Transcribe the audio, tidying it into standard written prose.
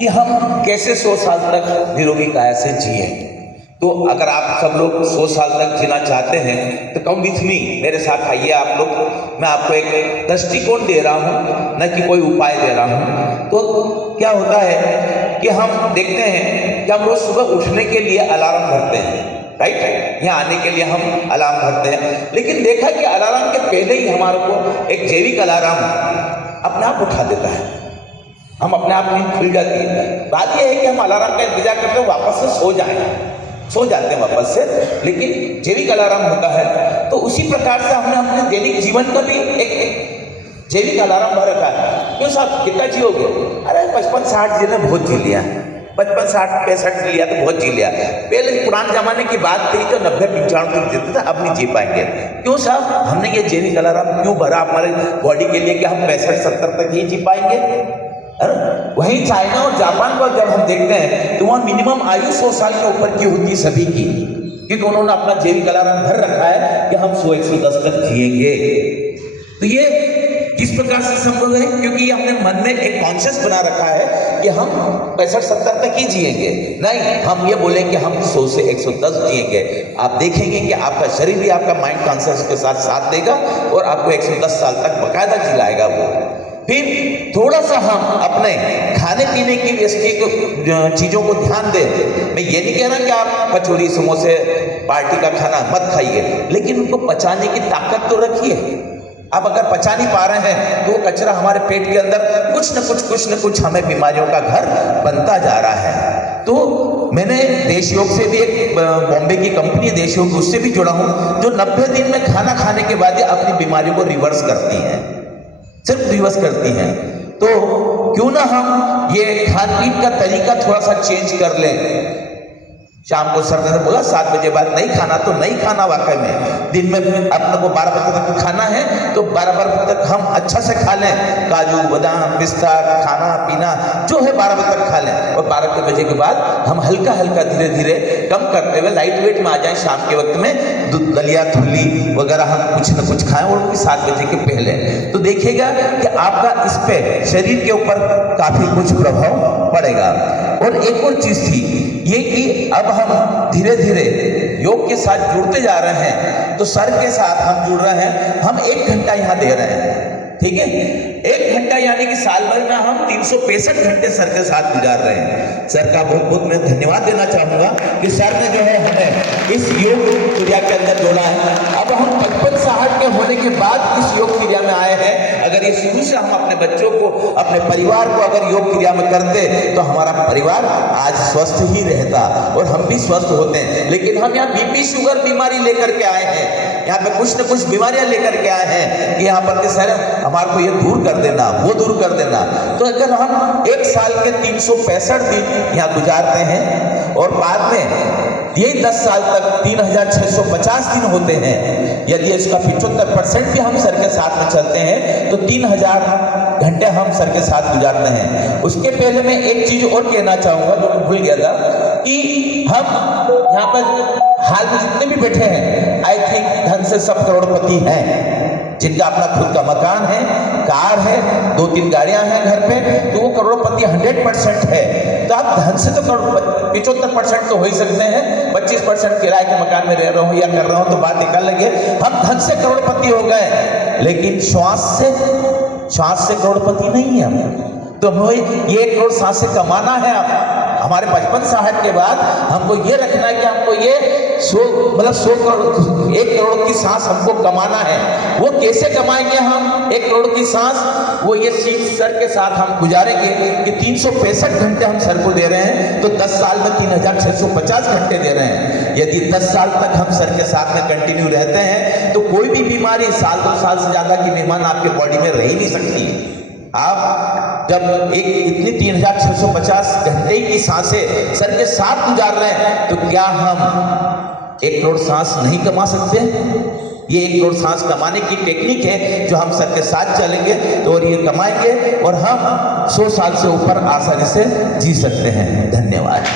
कि हम कैसे 100 साल तक निरोगी काया से जिए। तो अगर आप सब लोग 100 साल तक जीना चाहते हैं तो कम विथ मी, मेरे साथ आइए आप लोग। मैं आपको एक दृष्टिकोण दे रहा हूँ, न कि कोई उपाय दे रहा हूँ। तो क्या होता है कि हम देखते हैं कि हम रोज सुबह उठने के लिए अलार्म भरते हैं, राइट, यहाँ आने के लिए हम अलार्म भरते हैं। लेकिन देखा कि अलार्म के पहले ही हमारे को एक जैविक अलार्म अपने आप उठा देता है, हम अपने आप नींद खुल जाती है। बात यह है कि हम अलार्म का इंतजार करते हैं वापस से सो जाते हैं वापस से, लेकिन जैविक अलार्म होता है। तो उसी प्रकार से हमने अपने दैनिक जीवन का भी एक जैविक अलार्म भर रखा है। क्यों साहब कितना जियोगे? अरे 55-60 जीने बहुत जी लिया, 55-60-65 जी लिया तो बहुत जी लिया। पहले पुराने जमाने की बात थी जो 90-95 तक जीते थे, अब नहीं जी पाएंगे। क्यों साहब? हमने ये जैविक अलार्म क्यों भरा हमारे बॉडी के लिए कि हम 65-70 तक ही जी पाएंगे। वहीं चाइना और जापान को जब हम देखते हैं तो वहां मिनिमम आयु 100 साल के ऊपर की होती है सभी की, क्योंकि उन्होंने अपना जैविक अलार्म भर रखा है कि हम 100-110 तक जिएंगे। तो ये किस प्रकार से संभव है? क्योंकि हमने मन में एक कॉन्शियस बना रखा है कि हम 65-70 तक ही जिएंगे। नहीं, हम ये बोले कि हम 100 से 110 जिएंगे। आप देखेंगे कि आपका शरीर भी आपका माइंड कॉन्शियस के साथ देगा और आपको 110 साल तक बकायदा जिलाएगा वो। फिर थोड़ा सा हम अपने खाने पीने की चीज़ों को ध्यान दें। मैं ये नहीं कह रहा कि आप कचौरी समोसे पार्टी का खाना मत खाइए, लेकिन उनको पचाने की ताकत तो रखिए। आप अगर पचा नहीं पा रहे हैं तो वो कचरा हमारे पेट के अंदर कुछ न कुछ हमें बीमारियों का घर बनता जा रहा है। तो मैंने देश योग से भी एक बॉम्बे की कंपनी देश योग, उससे भी जुड़ा हूँ, जो 90 दिन में खाना खाने के बाद ही अपनी बीमारियों को रिवर्स करती हैं, सिर्फ रिवर्स करती हैं। तो क्यों ना हम ये खान पीन का तरीका थोड़ा सा चेंज कर लें। शाम को सर ने बोला 7 बजे बाद नहीं खाना, तो नहीं खाना वाकई में। दिन में अपने को 12 बजे तक खाना है तो 12 बजे तक हम अच्छा से खा लें, काजू बादाम पिस्ता खाना पीना जो है 12 बजे तक खा लें, और 12 बजे के बाद हम हल्का धीरे धीरे कम करते हुए लाइट वेट में आ जाए। शाम के वक्त में दूध दलिया थुल्ली वगैरह हम कुछ न कुछ खाएं, और 7 बजे के पहले। तो देखिएगा कि आपका इस पे शरीर के ऊपर काफी कुछ प्रभाव पड़ेगा। और एक और चीज थी ये कि अब हम धीरे धीरे योग के साथ जुड़ते जा रहे हैं, तो सर के साथ हम जुड़ रहे हैं। हम 1 घंटा यहाँ दे रहे हैं, ठीक है, 1 घंटा, यानी कि साल भर में हम 365 घंटे सर के साथ गुजार रहे हैं। सर का बहुत बहुत मैं धन्यवाद देना चाहूंगा कि सर ने जो है हमें इस योग क्रिया के अंदर जोड़ा है। अब हम 55-60 के होने के बाद इस योग क्रिया में आए हैं। अगर ये शुरू से हम अपने बच्चों को, अपने परिवार को अगर योग क्रिया में करते तो हमारा परिवार आज स्वस्थ ही रहता और हम भी स्वस्थ होते हैं। लेकिन हम यहाँ बीपी शुगर बीमारी लेकर के आए हैं, यहाँ पे कुछ न कुछ बीमारियां लेकर के आए हैं कि यहाँ पर के सर हमारे को ये दूर कर देना, वो दूर कर देना। तो अगर हम 1 साल के 365 दिन यहाँ गुजारते हैं और बाद में ये 10 साल तक 3650 दिन होते हैं, यदि इसका 75% भी हम सर के साथ में चलते हैं तो 3000 घंटे हम सर के साथ गुजारते हैं। उसके पहले मैं एक चीज और कहना चाहूंगा जो मैं भूल गया था कि हम यहाँ पर हाल में जितने भी बैठे हैं, आई थिंक धन से सब करोड़पति हैं, जिनका अपना खुद का मकान है, कार है, 2-3 गाड़ियां हैं घर पे, तो वो करोड़पति 100% है। तो आप धन से तो 75% तो हो ही सकते हैं, 25% किराए के मकान में रह रहा हूं या कर रहा हूं तो बात निकाल लेंगे। हम धन से करोड़पति हो गए, लेकिन श्वास से करोड़पति नहीं है हम। तो हमें ये 1 करोड़ सांसें कमाना है। हमारे 55-60 के बाद हमको ये रखना है कि हमको ये 100 करोड़ 1 करोड़ की सांस हमको कमाना है। वो कैसे कमाएंगे हम 1 करोड़ की सांस? वो ये सीख सर के साथ हम गुजारेंगे कि 365 घंटे हम सर को दे रहे हैं, तो 10 साल में 3650 घंटे दे रहे हैं। यदि 10 साल तक हम सर के साथ में कंटिन्यू रहते हैं तो कोई भी बीमारी 1-2 साल से ज्यादा की मेहमान आपके बॉडी में रह ही नहीं सकती। आप जब एक इतनी 3650 घंटे की सांसें सर के साथ गुजार रहे हैं, तो क्या हम 1 करोड़ सांस नहीं कमा सकते? ये 1 करोड़ सांस कमाने की टेक्निक है जो हम सर के साथ चलेंगे तो और ये कमाएंगे और हम 100 साल से ऊपर आसानी से जी सकते हैं। धन्यवाद।